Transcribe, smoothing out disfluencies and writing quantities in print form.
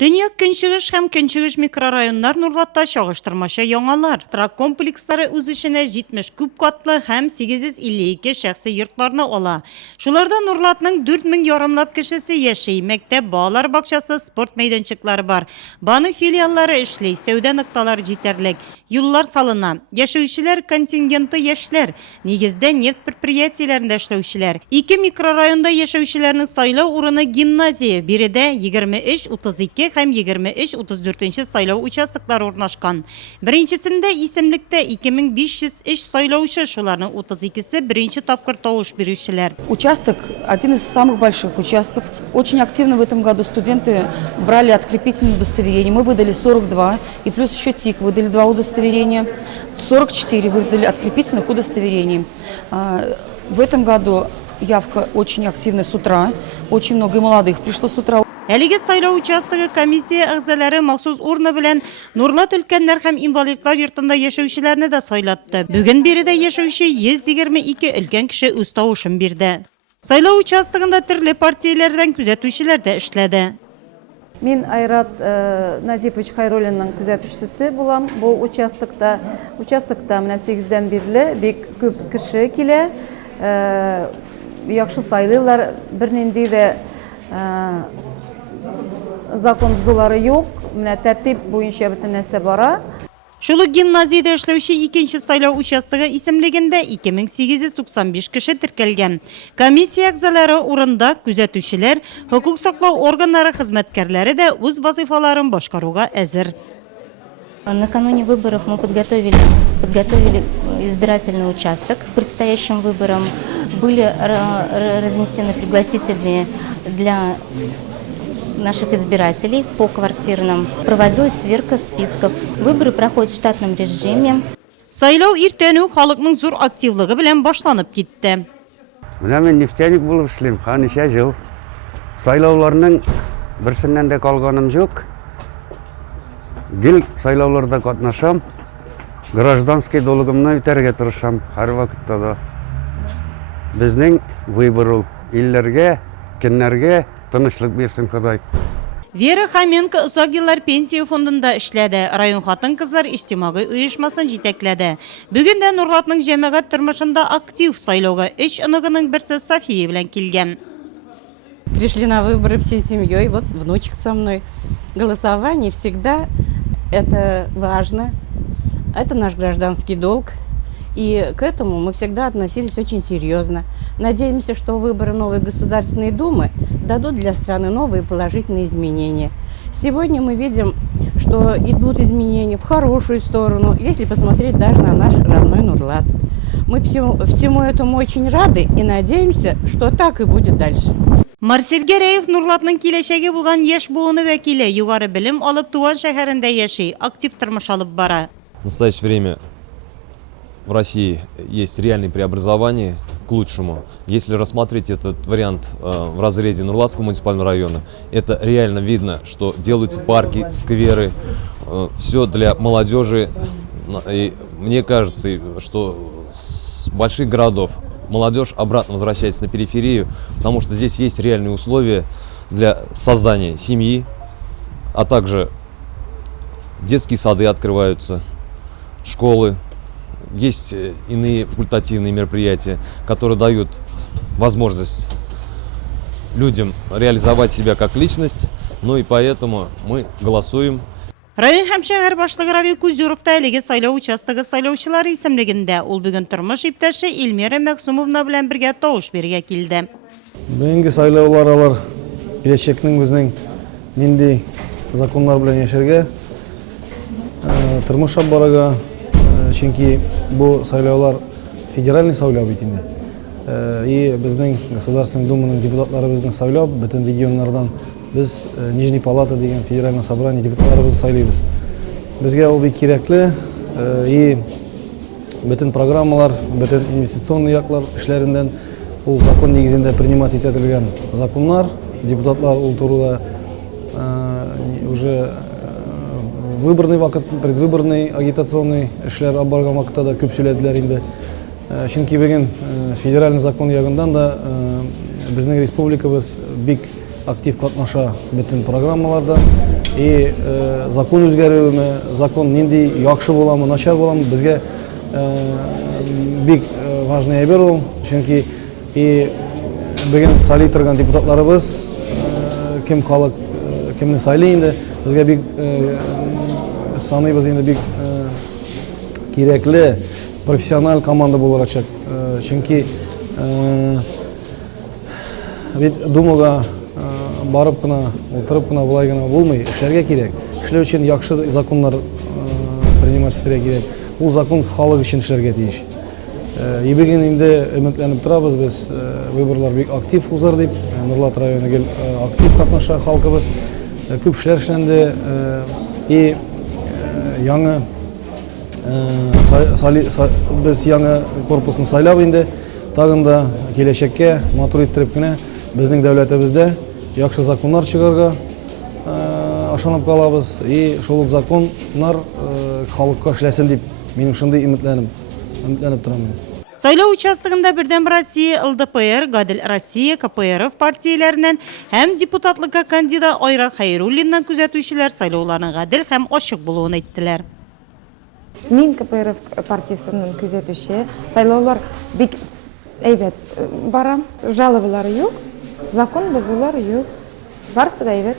Дөнья Көнчыгыш һәм Көнчыгыш микрорайоннар Нурлатта чагыштырмача яңалар. Трак комплекслары үз эченә 70 күп катлы һәм 852 шәхси йортларны ала. Шуларда Нурлатның 4000 ярымлап кешесе яши. Мәктәп, балалар бакчасы, спорт мәйданчыклары бар. Банк филиаллары эшли, сәүдә нокталары җитәрлек. Юллар салына. Яшәүчеләр контингенты яшьләр. Нигездә нефть предприятиеләрендә эшләүчеләр. 2 микрорайонда яшәүчеләрнең сайлау урыны гимназия. Биредә 23-32 һәм 23-34 сайлау участоклары урнашкан. Беренчесендә исемлектә 2503 сайлаучы, шуларның 32-се беренче тапкыр тавыш бирүчеләр. Участок один из самых больших участков. Очень активно в этом году студенты брали открепительные удостоверения. Мы выдали 42, и плюс еще ТИК выдали 2 удостоверения. 44 выдали открепительных удостоверений. В этом году явка очень активная с утра. Очень много и молодых пришло с утра. Әлеге сайлау участогы комиссия әгъзалары махсус урны белән Нурлат өлкәннәр һәм инвалидлар йортында яшәүчеләрне дә сайлатты. Бүген биредә яшәүче 122 өлкән кеше үз тавышын бирде. Сайлау участогында төрле партияләрдән күзәтүчеләр дә эшләде. Мин Айрат Назипович Хайруллинның күзәтүчесе булам. Бу участокта менә 8дән бирле бик күп кеше килә. Яхшы сайлыйлар, бернинди дә закон бузулары юк. Менә тәртип буенча бөтен нәрсә бара. Шулы гимназиядә эшләүче икенче сайлау участогы исемлегендә 2895 кеше теркәлгән. Комиссия әгъзалары урында күзәтүчеләр, хокук саклау органнары хезмәткәрләре дә үз вазифаларын башкаруга әзер. Накануне выборов мы подготовили избирательный участок. К предстоящим выборам были разнесены пригласительные для наших избирателей по квартирным. Проводилась сверка списков. Выборы проходят в штатном режиме. Сайлау иртән үк халыкның зур активлыгы белән башланып китте. Менә мен нефтяник булып эшлим, һәничә ел. Сайлауларның берсеннән дә калганым юк. Гел сайлауларда катнашам. Гражданский долгымны үтәргә тырышам һәр вакытта да. Безнең выбор ул. Илләргә, көннәргә тынычлык бирсен Ходай. Вера Хоменко озак еллар пенсия фондында эшләде. Район хатын-кызлар иҗтимагый оешмасын җитәкләде. Бүген дә Нурлатның җәмәгать тормышында актив сайлауга 3 оныгының берсе София белән килгән. Пришли на выборы всей семьей, вот внучек со мной. Голосование всегда это важно, это наш гражданский долг. И к этому мы всегда относились очень серьезно. Надеемся, что выборы новой Государственной Думы дадут для страны новые положительные изменения. Сегодня мы видим, что идут изменения в хорошую сторону, если посмотреть даже на наш родной Нурлат. Мы всему этому очень рады и надеемся, что так и будет дальше. Марсель Гәрәев Нурлатның киләчәге булган яшь буыны вәкиле, югары белем алып Туган шәһәрендә яши, актив тормыш алып бара. В настоящее время в России есть реальные преобразования к лучшему. Если рассмотреть этот вариант в разрезе Нурлатского муниципального района, это реально видно, что делаются парки, скверы, все для молодежи. И мне кажется, что с больших городов молодежь обратно возвращается на периферию, потому что здесь есть реальные условия для создания семьи, а также детские сады открываются, школы. Есть иные факультативные мероприятия, которые дают возможность людям реализовать себя как личность, ну и поэтому мы голосуем. Район һәм шәһәр башлыгы Равил Кузюров та әлеге сайлау участогы сайлаучылары исемлегендә. Ул бүген тормыш иптәше Эльмира Мәгъсумовна белән бергә тавыш бирергә килде. Бүгенге сайлаулар алар киләчәкнең безнең нинди законнар белән яшәргә, тормыш барага, чөнки бу сайлаулар федеральный сайлау бит инде. И безнең Государственный Думаның депутатлары безнең сайлау бөтен регионнардан biz Нижний Палата деген федеральное собрание депутатларыбызды сайлыйбыз. Безгә ул бик кирәкле, и бөтен программалар, бөтен инвестиционный яклар эшләрендән ул закон нигезендә принимать ителгән законнар, депутатлар ул турыда уже выборный вакыт, предвыборный агитационный эшләр алып барган вакытта да күп сөйләделәр инде. Чөнки бүген федеральный закон ягындан да безнең республикабыз бик актив катнаша бөтен программаларда. И закон үзгәрүеме, закон нинди яхшы буламы, начар буламы, безгә бик важный әйбер ул. Чөнки и бүген сайлый торган депутатларыбыз кем халык кемне сайлый инде, безгә бик саныйбыз инде бик кирәкле профессиональ команда булачак. Чөнки бит думага барып кына, утырып кына булай гына булмый, эшләргә кирәк. Эшләү өчен яхшы законнар принимать итәргә кирәк. Ул закон халык өчен эшләргә тиеш. И бүген инде өметләнеп торабыз без, выборлар бик актив узар дип, Нурлат районы гел актив катнаша халкыбыз. Күп эшләр эшләнде и яңа без яңа корпусны сайлап инде, тагын да киләчәккә матур иттереп кенә безнең дәүләтебездә яхшы законнар чыгарга ашанып калабыз. И шул законнар халыкка эшләсен дип минем шундый өметләнеп торам. Сайлау участогында Бердәм Россия, ЛДПР, Гадел Россия, КПРФ партияләреннән һәм депутатлыкка кандидат Айрат Хәйруллиннан күзәтүчеләр сайлауларның гадел һәм ачык булуын әйттеләр. Мин КПРФ партиясының күзәтүче, сайлаулар бик әйбәт бара, жалобалар юк, закон бозулар юк, барысы да әйбәт.